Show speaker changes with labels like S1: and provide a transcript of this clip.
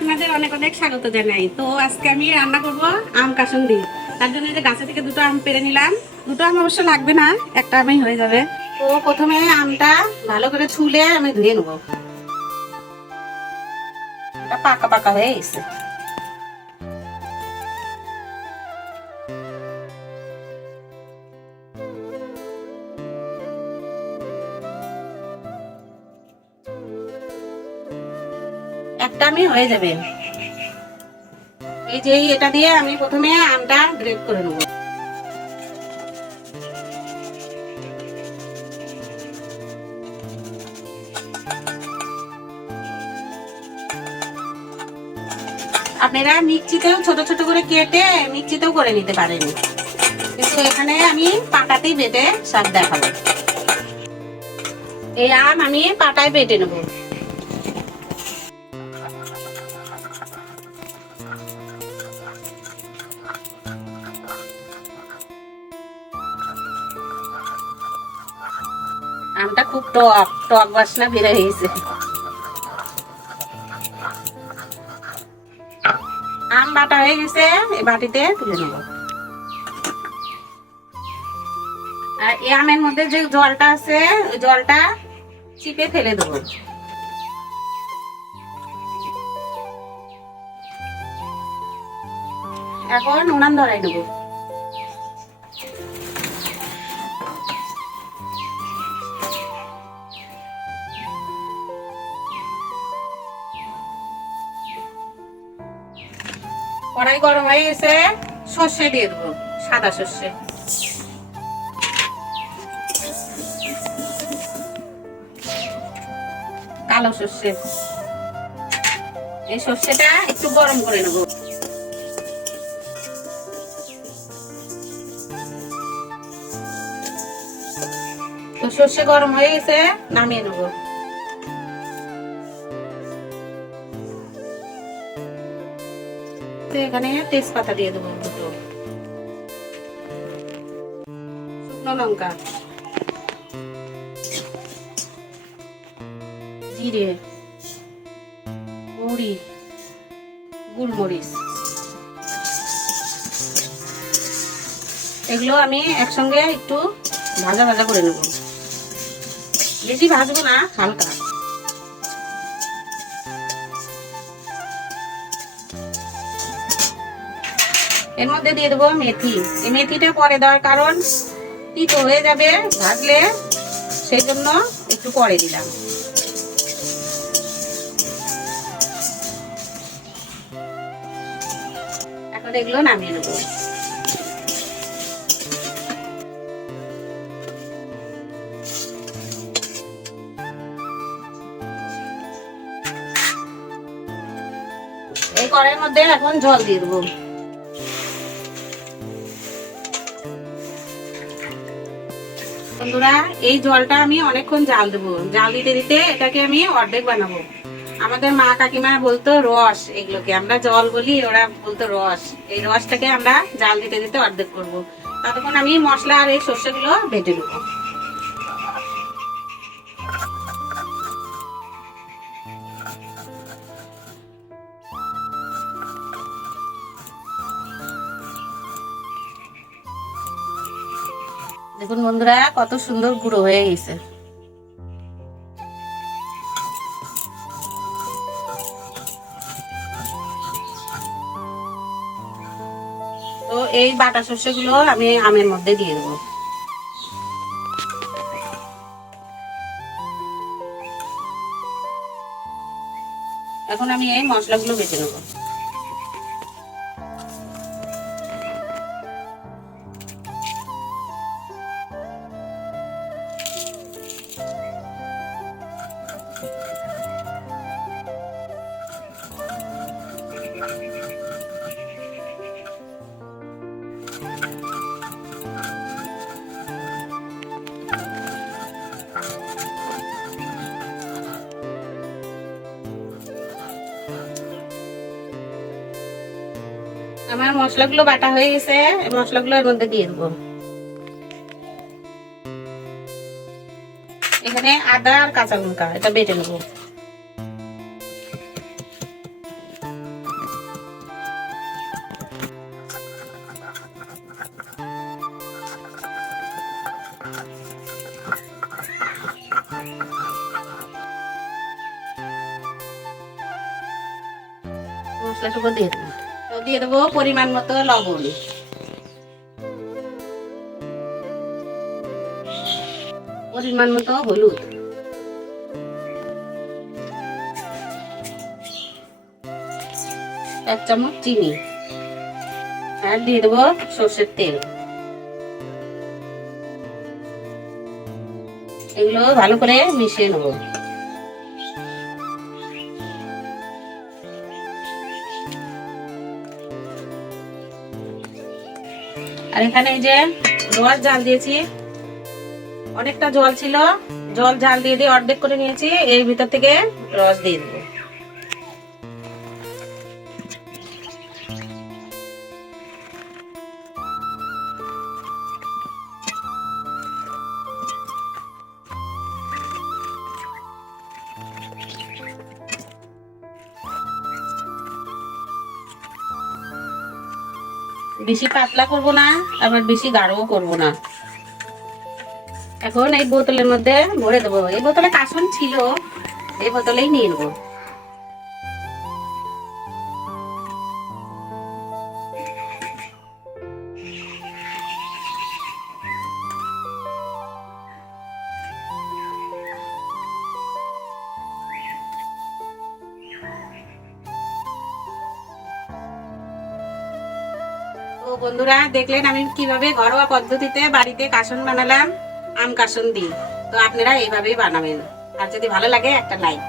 S1: আপনাদের অনেক অনেক স্বাগত জানাই। তো আজকে আমি রান্না করব আম কাসুন্দি। তার জন্য যে গাছে থেকে দুটো আম পেরে নিলাম। দুটো আম অবশ্য লাগবে না, একটা আমই হয়ে যাবে। তো প্রথমে আমটা ভালো করে ছুলে আমি ধুয়ে নেব। পাকা পাকা হয়ে গেছে। একটা আমি হয়ে যাবে। এই যে এটা দিয়ে আমি প্রথমে আমটা গ্রেড করে নেব। আপনারা মিক্সিতেও ছোট ছোট করে কেটে মিক্সিতেও করে নিতে পারেন। কিন্তু এখানে আমি পাটাতেই বেটে স্বাদ দেখাবো। এই আম আমি পাটায় বেটে নেব। আমটা খুব টক টক বাসনা বেড়ে গেছে। আম বাটা হয়ে গেছে, এই বাটিতে তুলে নেব। আর এই আমের মধ্যে যে জলটা আছে, ওই জলটা চিপে ফেলে দেবো। এখন উনান ধরাই নেব। কড়াই গরম হয়ে গেছে, সর্ষে দিয়ে দেবো, সাদা সর্ষে। কালো সর্ষে। এই সর্ষেটা একটু গরম করে নেব। তো সর্ষে গরম হয়ে গেছে, নামিয়ে নেব। এখানে তেজপাতা দিয়ে দেবো দুটো। শুকনো লঙ্কা। জিরে। মুড়ি গোলমরিচ। এগুলো আমি একসঙ্গে একটু ভাজা ভাজা করে নেব। বেশি ভাজবো না, হালকা। এর মধ্যে দিয়ে দেবো মেথি। এই মেথিটা পরে দেওয়ার কারণ তিতো হয়ে যাবে? ভাজলে সেই জন্য একটু পরে দিলাম। এখন এগুলো নামিয়ে এই কড়াইয়ের মধ্যে এখন জল দিয়ে দেবো। বন্ধুরা, এই জলটা আমি অনেকক্ষণ জাল দেবো। জাল দিতে দিতে এটাকে আমি অর্ধেক বানাবো। আমাদের মা কাকিমা বলতো রস, এগুলোকে আমরা জল বলি, ওরা বলতো রস। এই রসটাকে আমরা জাল দিতে দিতে অর্ধেক করব। ততক্ষণ আমি মশলা আর এই সর্ষেগুলো বেটে নেব। দেখুন বন্ধুরা, কত সুন্দর গুঁড়ো হয়ে গেছে। তো এই বাটা শস্যগুলো আমি আমের মধ্যে দিয়ে দেবো। এখন আমি এই মশলাগুলো বেটে নেব। আমার মশলাগুলো বাটা হয়ে গেছে মশলাগুলো এর মধ্যে দিয়ে দেবো। এখানে আদা আর কাঁচা লঙ্কা, এটা বেটে নেব। মশলাটুকু দিয়ে দেবো। দিয়ে দেবো পরিমাণ মতো লবণ। পরিমাণ মতো হলুদ। এক চামচ চিনি। আর দিয়ে দেবো সর্ষের তেল। এগুলো ভালো করে মিশিয়ে নেব। আর এখানে যে রস জাল দিয়েছি। অনেকটা জল ছিল। জল জাল দিয়ে দিয়ে অর্ধেক করে নিয়েছি। এর ভিতর থেকে রস দিয়ে দেবো। বেশি পাতলা করব না, আবার বেশি গাঢ়ও করব না। এখন এই বোতলের মধ্যে ভরে দেবো। এই বোতলে কাসন ছিল, এই বোতলেই নিয়ে নেব। তো বন্ধুরা, দেখলেন আমি কীভাবে ঘরোয়া পদ্ধতিতে বাড়িতে কাসন বানালাম? আম কাসন দিই তো আপনারা এইভাবেই বানাবেন। আর যদি ভালো লাগে, একটা লাইক